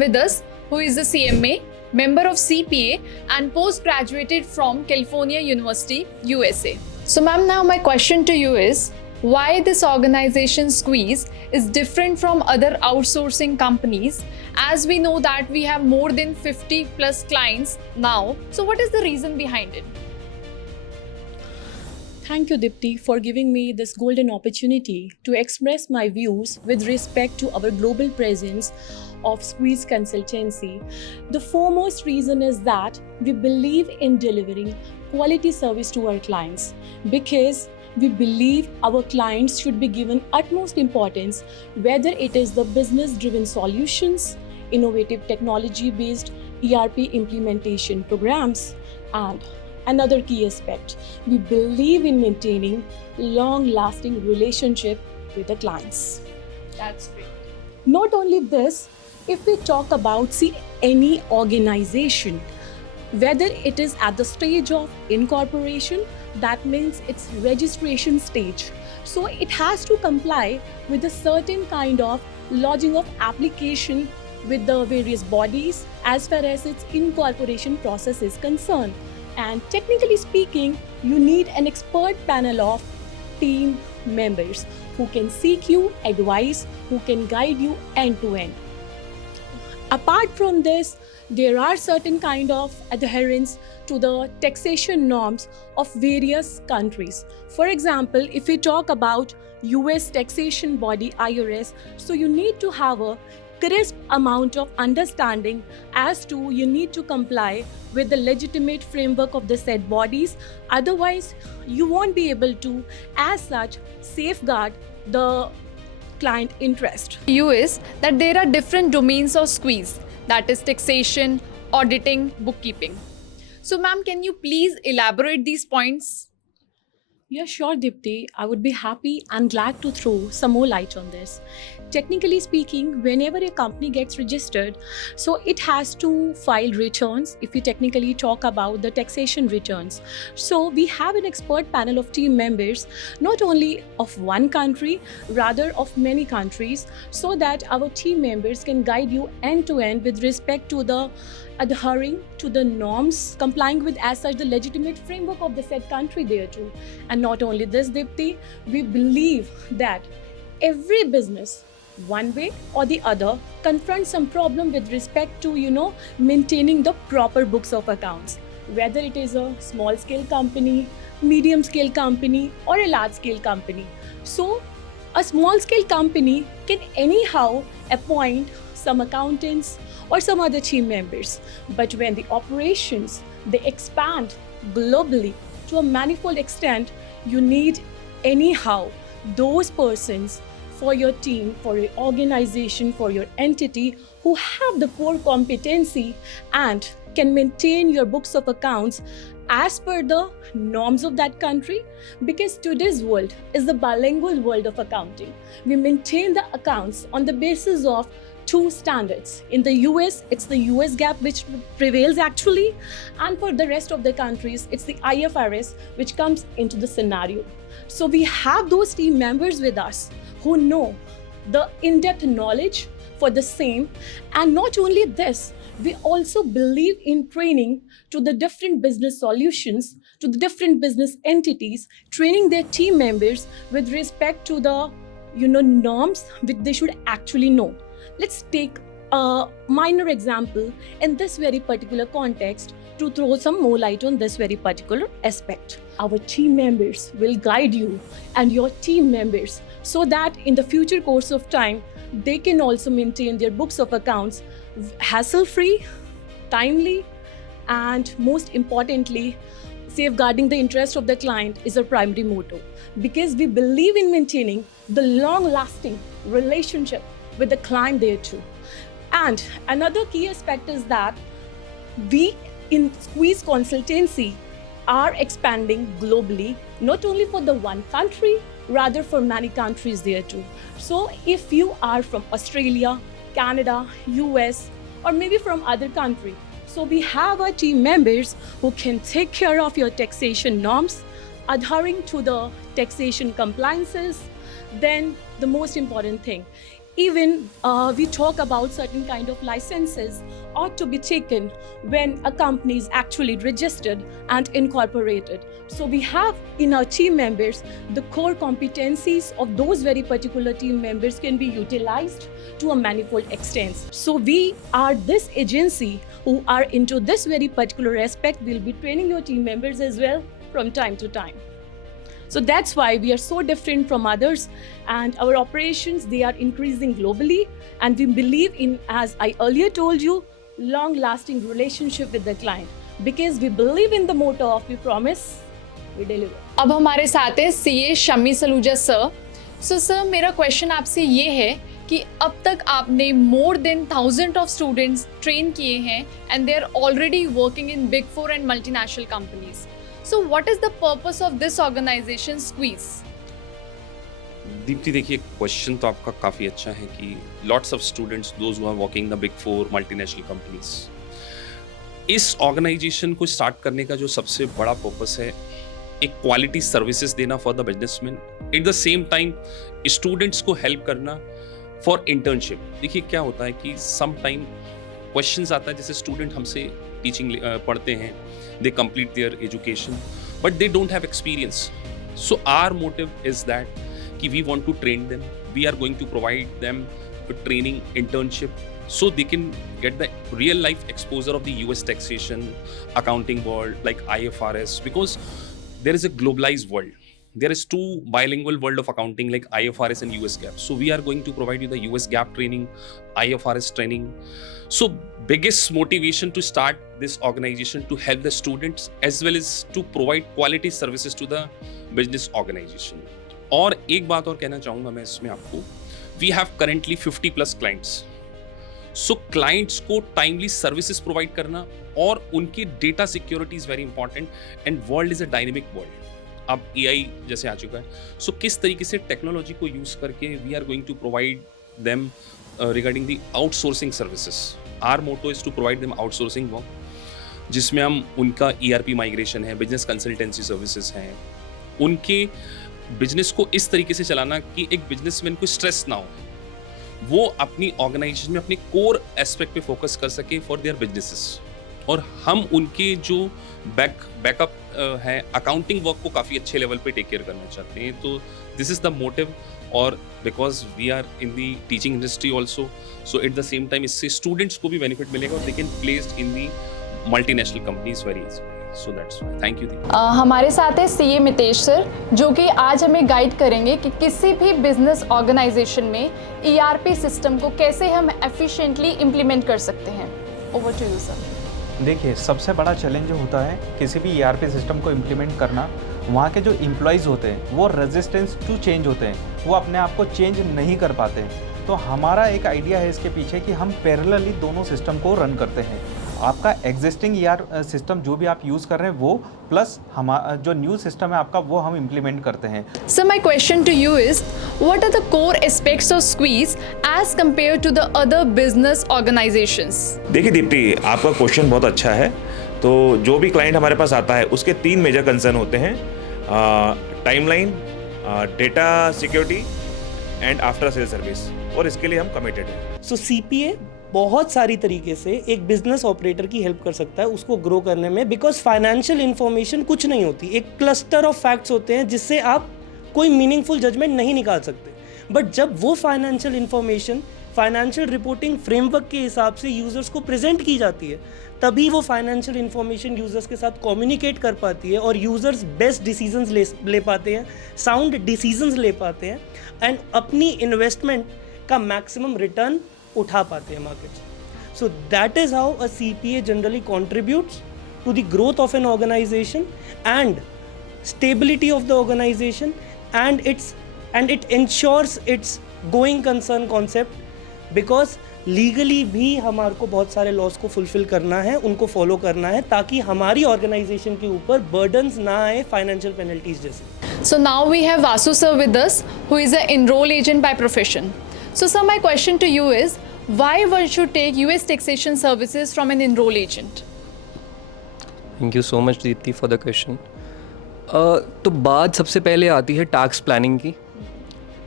with us who is a CMA, member of CPA and post-graduated from California University, USA. So ma'am, now my question to you is, why this organization Squeeze is different from other outsourcing companies, as we know that we have more than 50 plus clients now. So what is the reason behind it? Thank you, Dipti, for giving me this golden opportunity to express my views with respect to our global presence of Squeeze Consultancy. The foremost reason is that we believe in delivering quality service to our clients, because we believe our clients should be given utmost importance, whether it is the business-driven solutions, innovative technology-based ERP implementation programs, and another key aspect, we believe in maintaining long-lasting relationship with the clients. That's great. Not only this, if we talk about any organization, whether it is at the stage of incorporation, that means it's registration stage. So it has to comply with a certain kind of lodging of application with the various bodies as far as its incorporation process is concerned. And technically speaking, you need an expert panel of team members who can seek you advice, who can guide you end to end. Apart from this, there are certain kind of adherence to the taxation norms of various countries. For example, if we talk about US taxation body IRS, so you need to have a crisp amount of understanding as to you need to comply with the legitimate framework of the said bodies. Otherwise, you won't be able to, as such, safeguard the client interest. Is that there are different domains of Squeeze, that is taxation, auditing, bookkeeping. So ma'am, can you please elaborate these points? Yeah, sure, Dipti. I would be happy and glad to throw some more light on this. Technically speaking, whenever a company gets registered, so it has to file returns if you technically talk about the taxation returns. So we have an expert panel of team members, not only of one country, rather of many countries, so that our team members can guide you end to end with respect to the adhering to the norms, complying with as such the legitimate framework of the said country there too. And not only this, Dipti, we believe that every business, one way or the other, confronts some problem with respect to, maintaining the proper books of accounts. Whether it is a small scale company, medium scale company, or a large scale company. So a small scale company can anyhow appoint some accountants or some other team members. But when the operations, they expand globally to a manifold extent, you need anyhow those persons for your team, for your organization, for your entity who have the core competency and can maintain your books of accounts as per the norms of that country, because today's world is the bilingual world of accounting. We maintain the accounts on the basis of two standards. In the US, it's the US GAAP which prevails actually, and for the rest of the countries, it's the IFRS which comes into the scenario. So we have those team members with us who know the in-depth knowledge for the same. And not only this, we also believe in training to the different business solutions, to the different business entities, training their team members with respect to the norms which they should actually know. Let's take a minor example in this very particular context to throw some more light on this very particular aspect. Our team members will guide you and your team members so that in the future course of time, they can also maintain their books of accounts hassle-free, timely, and most importantly, safeguarding the interest of the client is our primary motto, because we believe in maintaining the long-lasting relationship with the client there too. And another key aspect is that we in Squeeze Consultancy are expanding globally, not only for the one country, rather for many countries there too. So if you are from Australia, Canada, US, or maybe from other country, so we have our team members who can take care of your taxation norms, adhering to the taxation compliances. Then the most important thing, Even we talk about certain kind of licenses ought to be taken when a company is actually registered and incorporated. So we have in our team members the core competencies of those very particular team members can be utilized to a manifold extent. So we are this agency who are into this very particular aspect. We'll be training your team members as well from time to time. So that's why we are so different from others, and our operations, they are increasing globally, and we believe in, as I earlier told you, long-lasting relationship with the client, because we believe in the motto of we promise, we deliver. अब हमारे साथ है CA Shami Saluja sir. So sir, मेरा question आपसे ये है कि अब तक आपने more than 1000 of students train किए हैं and they are already working in big 4 and multinational companies. So what is the purpose of this organization Squeeze? Deepti, देखिए, क्वेश्चन तो आपका काफ़ी अच्छा है कि lots of students those who are working the big 4 multinational companies. इस organisation को start करने का जो सबसे बड़ा पर्पस है, एक क्वालिटी सर्विसेज देना for the businessman, at the same time students को हेल्प करना फॉर इंटर्नशिप. देखिए क्या होता है कि सम टाइम क्वेश्चंस आता है, जैसे स्टूडेंट हमसे टीचिंग पढ़ते हैं, they complete their education but they don't have experience. So our motive is that we want to train them. We are going to provide them a training internship so they can get the real life exposure of the US taxation, accounting world like IFRS, because there is a globalized world. There is two bilingual world of accounting like IFRS and US GAAP. So we are going to provide you the US GAAP training, IFRS training. So biggest motivation to start this organization to help the students as well as to provide quality services to the business organization. और एक बात और कहना चाहूँगा मैं इसमें आपको, we have currently 50+ clients. So clients को timely services provide करना और उनकी data security is very important and world is a dynamic world. अब AI जैसे आ चुका है, so किस तरीके से टेक्नोलॉजी को यूज करके we are going to provide them regarding the outsourcing services. Our motto is to provide them outsourcing work, जिसमें हम उनका ERP माइग्रेशन है, बिजनेस कंसल्टेंसी सर्विसेज हैं, उनके बिजनेस को इस तरीके से चलाना कि एक बिजनेसमैन को स्ट्रेस ना हो, वो अपनी ऑर्गेनाइजेशन में अपने कोर एस्पेक्ट पे फोकस कर सके फॉर देयर बिजनेसेस. और हम उनके जो बैकअप है अकाउंटिंग वर्क को काफ़ी अच्छे लेवल पे टेक केयर करना चाहते हैं. तो दिस इज़ द मोटिव. और because we are in the teaching industry also, so at the same time इससे स्टूडेंट्स को भी बेनिफिट मिलेगा और they can placed in the multinational companies very easily. So that's why. Thank you. हमारे साथ है CA Mitesh sir, जो कि आज हमें गाइड करेंगे कि किसी भी बिजनेस ऑर्गेनाइजेशन में ईआरपी सिस्टम को कैसे हम एफिशिएंटली इम्प्लीमेंट कर सकते हैं. Over to you sir. देखिए, सबसे बड़ा चैलेंज जो होता है किसी भी ईआरपी सिस्टम को इम्प्लीमेंट करना, वहाँ के जो एम्प्लॉयज़ होते हैं वो रेजिस्टेंस टू चेंज होते हैं, वो अपने आप को चेंज नहीं कर पाते. तो हमारा एक आइडिया है इसके पीछे कि हम पैरेलली दोनों सिस्टम को रन करते हैं. आपका एग्जिस्टिंग सिस्टम जो भी आप यूज़ कर रहे हैं वो, प्लस हमारा जो न्यू सिस्टम है आपका, वो हम इम्प्लीमेंट करते हैं. So my question to you is, what are the core aspects of Squeeze as compared to the other business organizations? देखिए दीप्ति, आपका क्वेश्चन बहुत अच्छा है. तो जो भी क्लाइंट हमारे पास आता है उसके 3 मेजर कंसर्न होते हैं: timeline, data security and after sale service. और इसके लिए हम कमिटेड हैं. सो सीपीए बहुत सारी तरीके से एक बिजनेस ऑपरेटर की हेल्प कर सकता है उसको ग्रो करने में, बिकॉज फाइनेंशियल इंफॉर्मेशन कुछ नहीं होती, एक क्लस्टर ऑफ फैक्ट्स होते हैं जिससे आप कोई मीनिंगफुल जजमेंट नहीं निकाल सकते. बट जब वो financial information financial reporting framework के हिसाब से यूजर्स को प्रेजेंट की जाती है, तभी वो फाइनेंशियल इंफॉर्मेशन यूजर्स के साथ कम्युनिकेट कर पाती है और यूजर्स बेस्ट डिसीजंस ले पाते हैं, साउंड डिसीजंस ले पाते हैं एंड अपनी इन्वेस्टमेंट का मैक्सिमम रिटर्न उठा पाते हैं market. So that is how a CPA generally contributes to the growth of N organisation and stability of the organisation and it ensures it's going concern concept, because legally भी हमारे को बहुत सारे laws को fulfil करना है, उनको follow करना है, ताकि हमारी ऑर्गेनाइजेशन के ऊपर बर्डन्स ना आए फाइनेंशियल पेनल्टीज जैसे. So now we have Vasu sir with us, who is an enroll agent by profession. So sir, my question to you is, why one should take US taxation services from an enroll agent? Thank you so much Deepti for the question. तो बात सबसे पहले आती है tax planning की.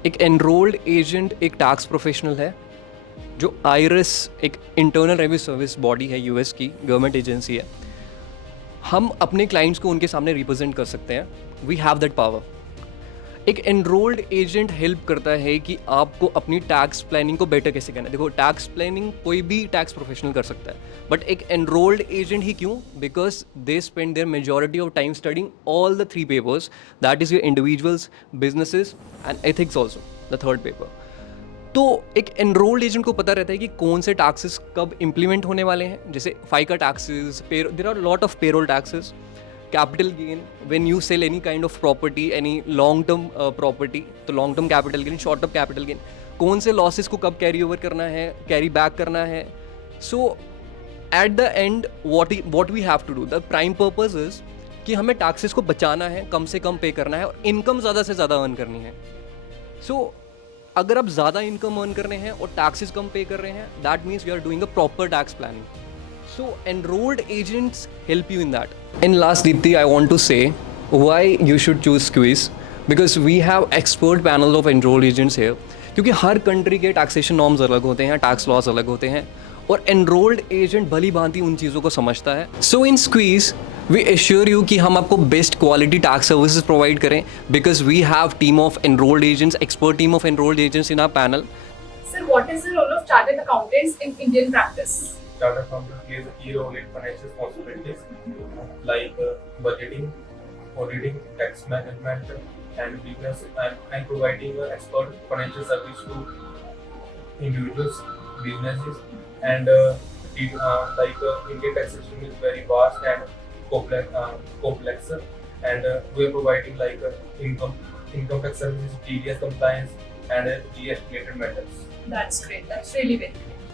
एक enrolled agent एक tax professional है जो आईरिस एक इंटरनल रेवेन्यू सर्विस बॉडी है यूएस की, गवर्नमेंट एजेंसी है. हम अपने क्लाइंट्स को उनके सामने रिप्रेजेंट कर सकते हैं. We have that power. एक एनरोल्ड एजेंट हेल्प करता है कि आपको अपनी टैक्स प्लानिंग को बेटर कैसे करना है. देखो, टैक्स प्लानिंग कोई भी टैक्स प्रोफेशनल कर सकता है, बट एक एनरोल्ड एजेंट ही क्यों? Because they spend there majority of time studying all the 3 papers, that is your individuals, businesses and ethics also, the 3rd paper. तो एक एनरोल्ड एजेंट को पता रहता है कि कौन से टैक्सेस कब इम्प्लीमेंट होने वाले हैं. जैसे फाइका taxes, there are lot of payroll taxes, capital gain when you sell any kind of property, any long term property, तो long term capital gain, short term capital gain, कौन से losses को कब carry over करना है, carry back करना है. So at the end what we have to do, the prime purpose is कि हमें taxes को बचाना है, कम से कम पे करना है और income ज़्यादा से ज़्यादा earn करनी है. So अगर आप ज़्यादा income earn कर रहे हैं और taxes कम पे कर रहे हैं, that means you are doing a proper tax planning. So enrolled agents help you in that. And last, Deepthi, I want to say why you should choose Squeeze, because we have expert panel of enrolled agents here. क्योंकि हर country के taxation norms अलग होते हैं, tax loss अलग होते हैं और enrolled agent भली भांति उन चीज़ों को समझता है. सो इन स्क्वीज वी एश्योर यू कि हम आपको best quality tax services provide करें, because we have team of enrolled agents, expert team of enrolled agents in our panel. Sir, what is the role of chartered accountants in Indian practice? Chartered accountant plays a key role in financial responsibilities like budgeting, auditing, tax management, and business and providing expert financial service to individuals, businesses, and Indian tax system is very vast and complex, and we are providing income tax services, TDS compliance, and GST related matters. That's great. That's really very great.